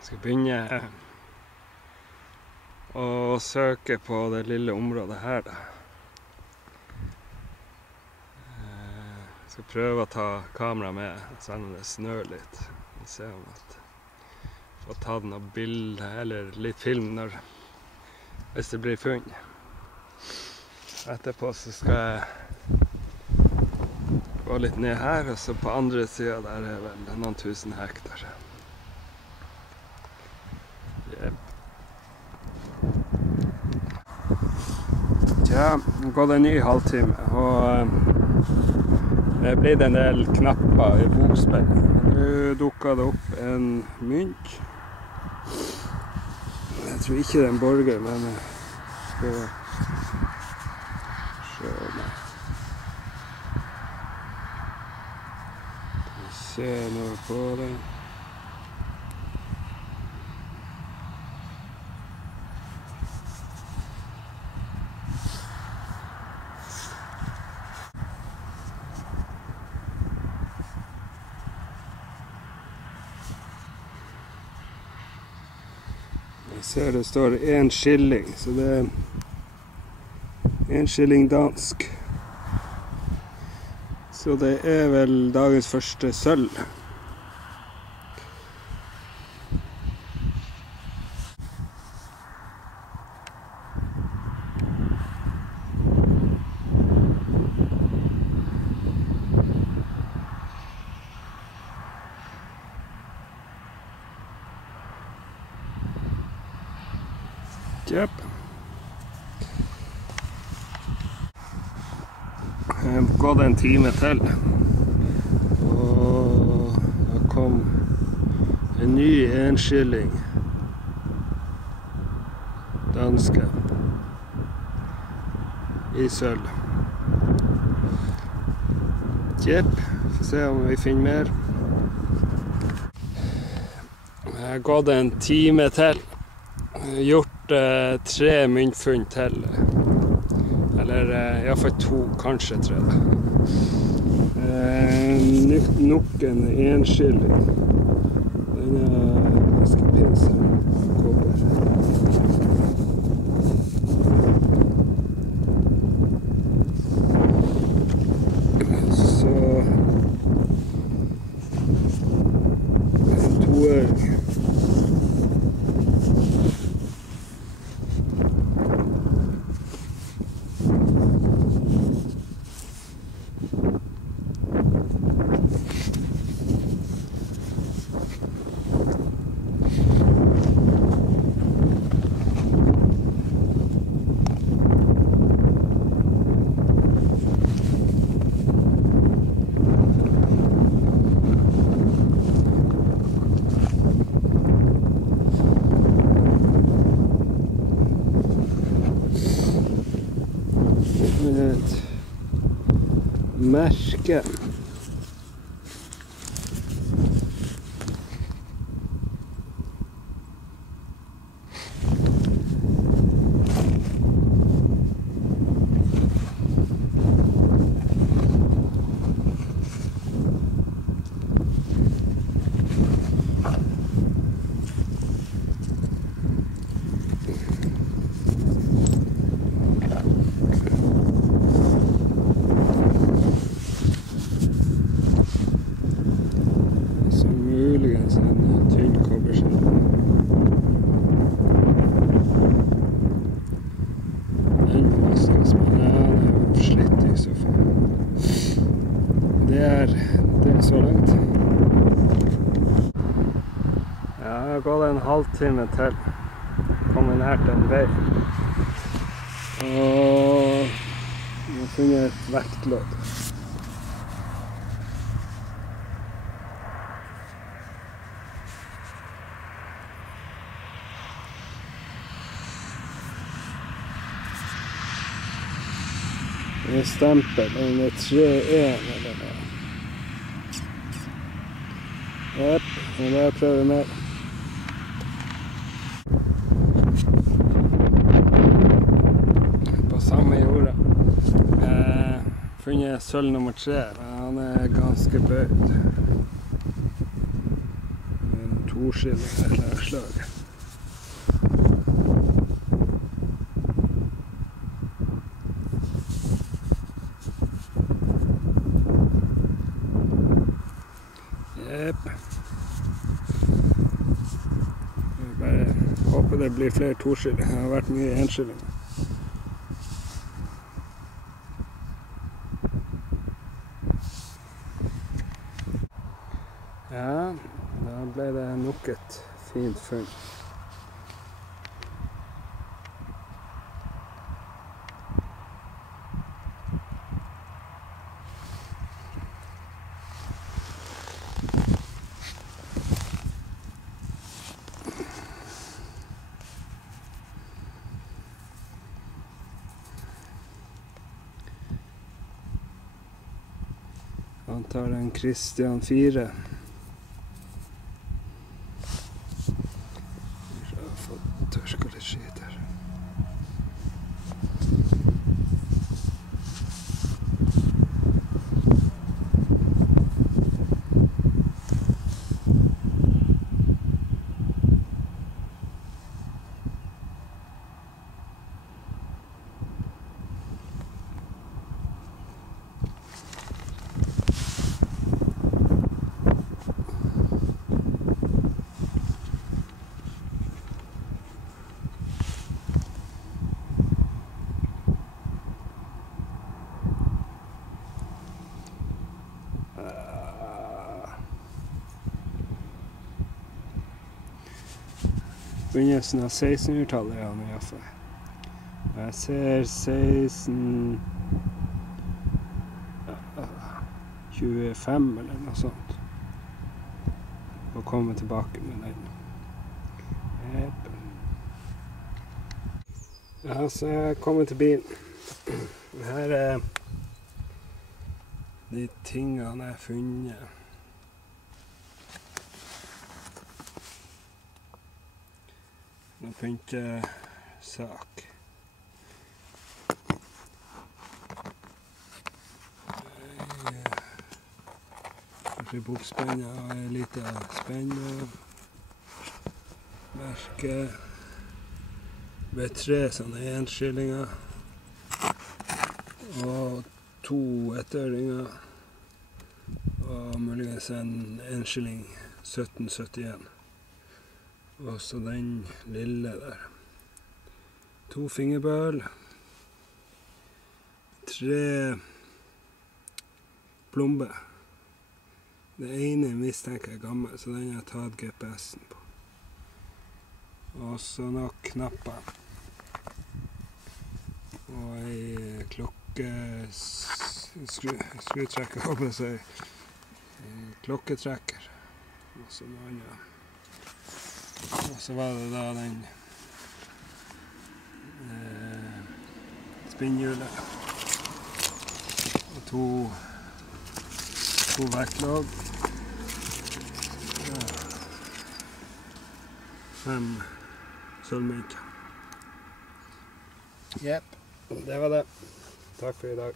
Jeg skal begynne å søke på det lille området her da. Jeg skal prøve å ta kamera med, selv om det snør litt. Se om jeg får tatt noen bilder eller litt film hvis det blir funn. Etterpå så skal jeg gå litt ned her, og så på andre siden der er vel noen tusen hektar. Ja, det har gått en ny halvtime, og det er blitt en del knapper i bokspillet. Nå dukket det opp en mynt. Jeg tror ikke det er en borger, men jeg skal se om jeg ser noe på den. Jeg ser det står 1 skilling, så det er 1 skilling dansk. Så det er vel dagens første sølv. Yep. Jeg har gått en time til, og det kom en ny 1 skilling danske i sølv. Yep, får se om vi finner mer. Jeg har gått en time til, gjort 3 myntfunn til, eller i hvert fall 2, kanskje 3. Nok en 1 skilling. Den er ganske pinsom kobber. Så en 2-øring. Et merke. Muligens en tynn kobberskjell. Den må vaskes, men den er jo slitt i så fall. Det er så langt. Jeg har gått en halvtime til. Kommet nær til en vei. Og jeg har funnet et vektlodd. Det er stempel, det er 3-1 eller noe. Jepp, nå må jeg prøve mer. På samme jorda. Funnet sølv nummer 3, men han er ganske bøyd. 2 torskilling av et eller annet slag. Jepp. Jeg bare håper det blir flere torskilling. Det har vært mye enskillinger. Ja, da ble det nok et fint funn. Han tar en Christian 4. Jeg har fått tørska litt skit her. Begynnelsen av 1600-tallet er han i hvert fall. Jeg ser 1625 eller noe sånt. Og komme tilbake med den. Jepp. Ja, så jeg kommer til bilen. Her er de tingene jeg har funnet. Noen pyntesak. Kanskje bokspenner og en liten spenne. Merke. Med 3 sånne enskillinger. Og 2 ettøringer. Og muligens en enskilling 1771. Og så den lille der. 2 fingerbøl. 3 plomber. Det ene mistenker jeg gammel, så den har jeg tatt GPS-en på. Og så noen knapper. Og en skrutrekker, håper jeg å si. Klokketrekker. Og så noe annet. Og så var det da den spinnhjulet. Og 2 vektlåg. 5 sølvmynter. Jepp, det var det. Takk for i dag.